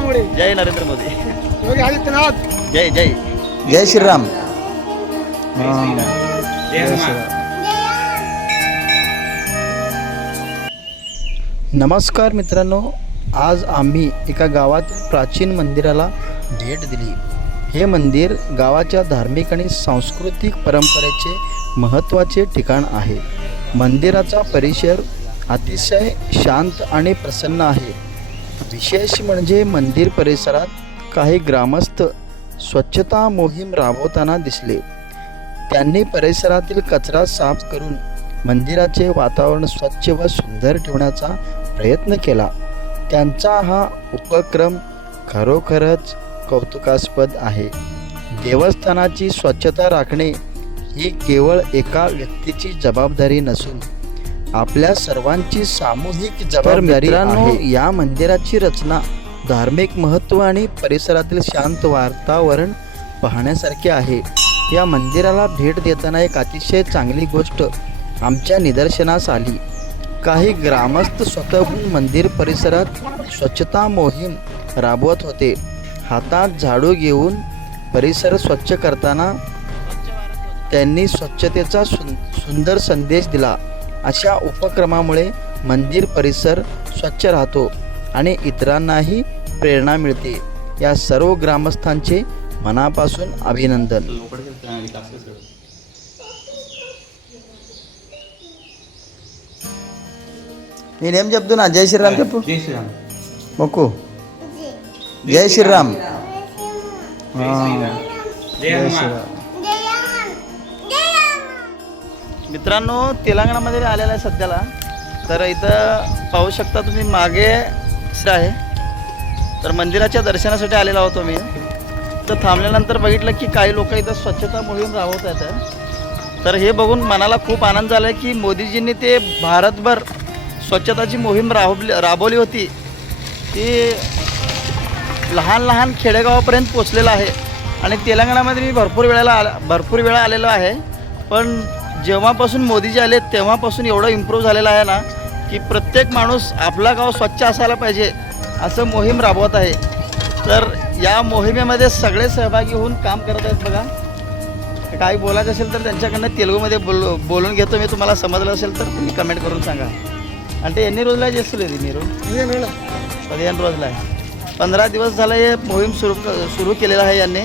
मोदी. जय नरेंद्र मोदी. योगी आदित्यनाथ. जय जय जय श्रीराम. नमस्कार मित्रांनो, आज आम्ही एका गावातील प्राचीन मंदिराला भेट दिली. हे मंदिर गावाच्या धार्मिक आणि सांस्कृतिक परंपरेचे महत्त्वाचे ठिकाण आहे. मंदिराचा परिसर अतिशय शांत आणि प्रसन्न आहे. विशेष म्हणजे मंदिर परिसरात काही ग्रामस्थ स्वच्छता मोहीम राबवताना दिसले. त्यांनी परिसरातील कचरा साफ करून मंदिराचे वातावरण स्वच्छ व सुंदर ठेवण्याचा प्रयत्न केला. त्यांचा हा उपक्रम खरोखरच कौतुकास्पद आहे. देवस्थानाची स्वच्छता राखणे ही केवळ एका व्यक्तीची जबाबदारी नसून आपल्या सर्वांची सामूहिक जबाबदारी आहे. या मंदिराची रचना, धार्मिक महत्त्व आणि परिसरातील शांत वातावरण पाहण्यासारखे आहे. या मंदिराला भेट देताना एक अतिशय चांगली गोष्ट आमच्या निदर्शनास आली. काही ग्रामस्थ स्वतःहून मंदिर परिसरात स्वच्छता मोहीम राबवत होते. हातात झाडू घेऊन परिसर स्वच्छ करताना त्यांनी स्वच्छतेचा सुंदर संदेश दिला. अशा उपक्रमामुळे मंदिर परिसर स्वच्छ राहतो आणि इतरांनाही प्रेरणा मिळते. या सर्व ग्रामस्थांचे मनापासून अभिनंदन. मी नेम जपतो ना. जय श्रीराम जपू. जय श्रीराम. मको. जय श्रीराम. जय श्रीराम. मित्रांनो, तेलंगणामध्ये आलेला आहे सध्याला. तर इथं पाहू शकता तुम्ही, मागे आहे. तर मंदिराच्या दर्शनासाठी आलेला होतो मी. तर थांबल्यानंतर बघितलं की काही लोक इथं स्वच्छता मोहीम राबवत आहेत. तर हे बघून मनाला खूप आनंद झाला की मोदीजींनी ते भारतभर स्वच्छताची मोहीम राबवली होती. ती लहान लहान खेडेगावापर्यंत पोचलेलं आहे. आणि तेलंगणामध्ये मी भरपूर वेळा आलेलो आहे. पण जेव्हापासून मोदीजी आले तेव्हापासून एवढं इम्प्रूव्ह झालेलं आहे ना की प्रत्येक माणूस आपला गाव स्वच्छ असायला पाहिजे असं मोहीम राबवत आहे. तर या मोहिमेमध्ये सगळे सहभागी होऊन काम करत आहेत. बघा, काही बोलायचं असेल तर त्यांच्याकडनं तेलुगूमध्ये बोलून घेतो मी. तुम्हाला समजलं असेल तर तुम्ही कमेंट करून सांगा. అంటే ఎన్ని రోజులు చేస్తలేదు మీరు? 15 రోజులు आहे. 15 दिवस झालं हे मोहीम सुरू केलेलं आहे यांनी.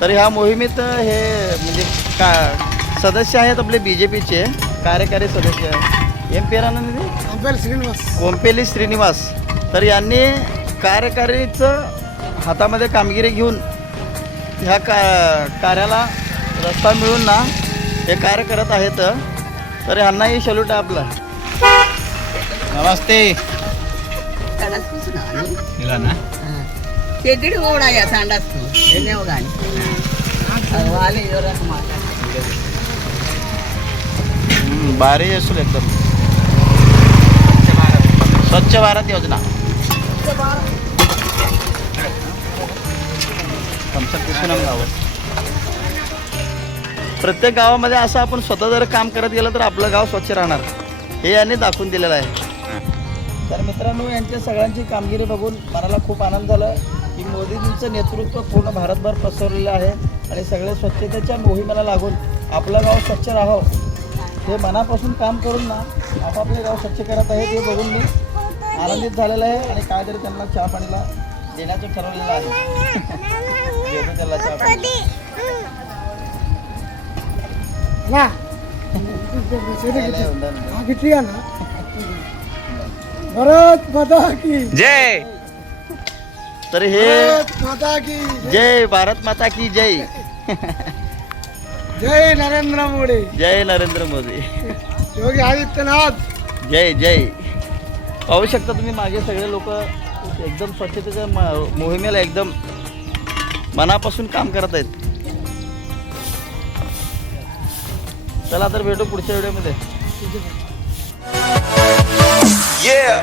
तर ह्या मोहिमेत हे म्हणजे सदस्य आहेत आपले BJPचे कार्यकारी सदस्य. M P Ompeli Srinivas. तर यांनी कार्यकारीचं हातामध्ये कामगिरी घेऊन ह्या कार्याला रस्ता मिळून ना हे कार्य करत आहेत. तर ह्यांनाही सल्यूट आहे आपला. नमस्ते. ఇలా నా చెడ్డి కూడా సండస్తు ఎన్నేవు కానీ వాళ్ళు ఎవరైనా మాట్లాడారు. भारी असेल एकदम. स्वच्छ भारत योजना. प्रत्येक गावामध्ये असं आपण स्वतः जर काम करत गेलं तर आपलं गाव स्वच्छ राहणार हे यांनी दाखवून दिलेलं आहे. तर मित्रांनो, यांच्या सगळ्यांची कामगिरी बघून मनाला खूप आनंद झाला की मोदीजींचं नेतृत्व पूर्ण भारतभर पसरलेलं आहे. आणि सगळे स्वच्छतेच्या मोहिमेला लागून आपलं गाव स्वच्छ राहावं हे मनापासून काम करून ना आपापले गाव स्वच्छ करत आहे. ते बघून मी आनंदित झालेलं आहे. आणि काहीतरी त्यांना चहा पाणीला देण्याचं ठरवलेलं आहे. देतो त्याला चहा पाणी. भारत माता की जय. तर हे माता की जय भारत माता की जय. जय नरेंद्र मोदी. जय नरेंद्र मोदी. योगी आदित्यनाथ. जय जय. पाहू शकता तुम्ही मागे सगळे लोक एकदम स्वच्छतेच्या मोहिमेला एकदम मनापासून काम करत आहेत. चला तर भेटू पुढच्या व्हिडिओमध्ये. Yeah.